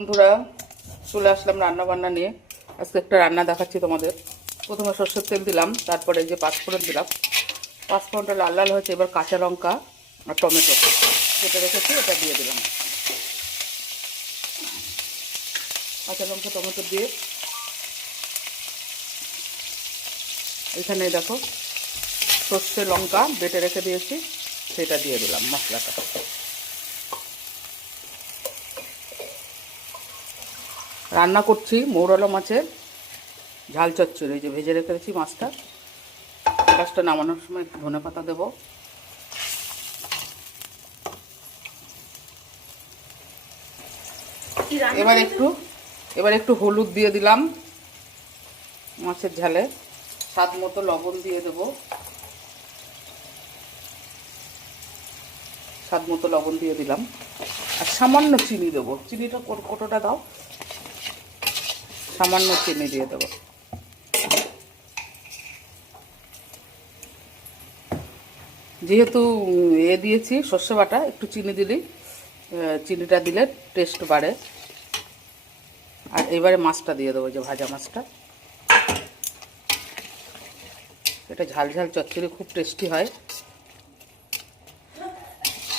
বন্ধুরা, চলে আসলাম রান্না বান্না নিয়ে। আজকে একটা রান্না দেখাচ্ছি তোমাদের। প্রথমে সর্ষের তেল দিলাম, তারপরে এই যে পাঁচফোড়ন দিলাম। পাঁচফোড়নটা লাল লাল হয়েছে, এবার কাঁচা লঙ্কা আর টমেটো কেটে রেখেছি, এটা দিয়ে দিলাম। কাঁচা লঙ্কা টমেটো দিয়ে এখানে দেখো সর্ষে লঙ্কা বেটে রেখে দিয়েছি, সেটা দিয়ে দিলাম মশলাটা। রান্না করছি মৌরলা মাছের ঝাল চচ্চড়ি। এই যে ভেজে রেখেছি মাছটা। মাছটা নামানোর সময় একটু ধনেপাতা দেবো। এবার একটু হলুদ দিয়ে দিলাম মাছের ঝালে। স্বাদ মতো লবণ দিয়ে দেবো, স্বাদ মতো লবণ দিয়ে দিলাম। আর সামান্য চিনি দেবো। চিনিটা কতটা দাও, সামান্য চিনি দিয়ে দেবো। যেহেতু দিয়েছি সর্ষে বাটা, একটু চিনি দিলেই, চিনিটা দিলে টেস্ট বাড়ে। আর এবারে মাছটা দিয়ে দেবো, যে ভাজা মাছটা। এটা ঝাল ঝাল চচ্চড়ি খুব টেস্টি হয়।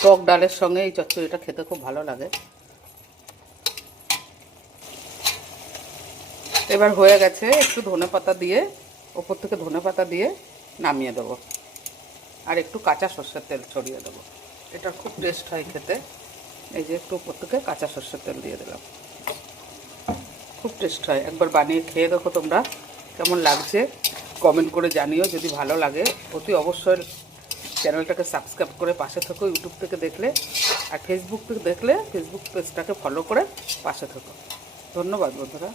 টক ডালের সঙ্গে এই চচ্চড়িটা খেতে খুব ভালো লাগে। এবার হয়ে গেছে, একটু ধনেপাতা দিয়ে, ওপর থেকে ধনেপাতা দিয়ে নামিয়ে দেবো। আর একটু কাঁচা সর্ষের তেল ছড়িয়ে দেবো। এটা খুব টেস্ট হয় খেতে। এই যে একটু উপর থেকে কাঁচা সর্ষের তেল দিয়ে দিলাম, খুব টেস্ট হয়। একবার বানিয়ে খেয়ে দেখো তোমরা, কেমন লাগছে কমেন্ট করে জানিও। যদি ভালো লাগে অতি অবশ্যই চ্যানেলটাকে সাবস্ক্রাইব করে পাশে থেকো, ইউটিউব থেকে দেখলে। আর ফেসবুক থেকে দেখলে ফেসবুক পেজটাকে ফলো করে পাশে থেকো। ধন্যবাদ বন্ধুরা।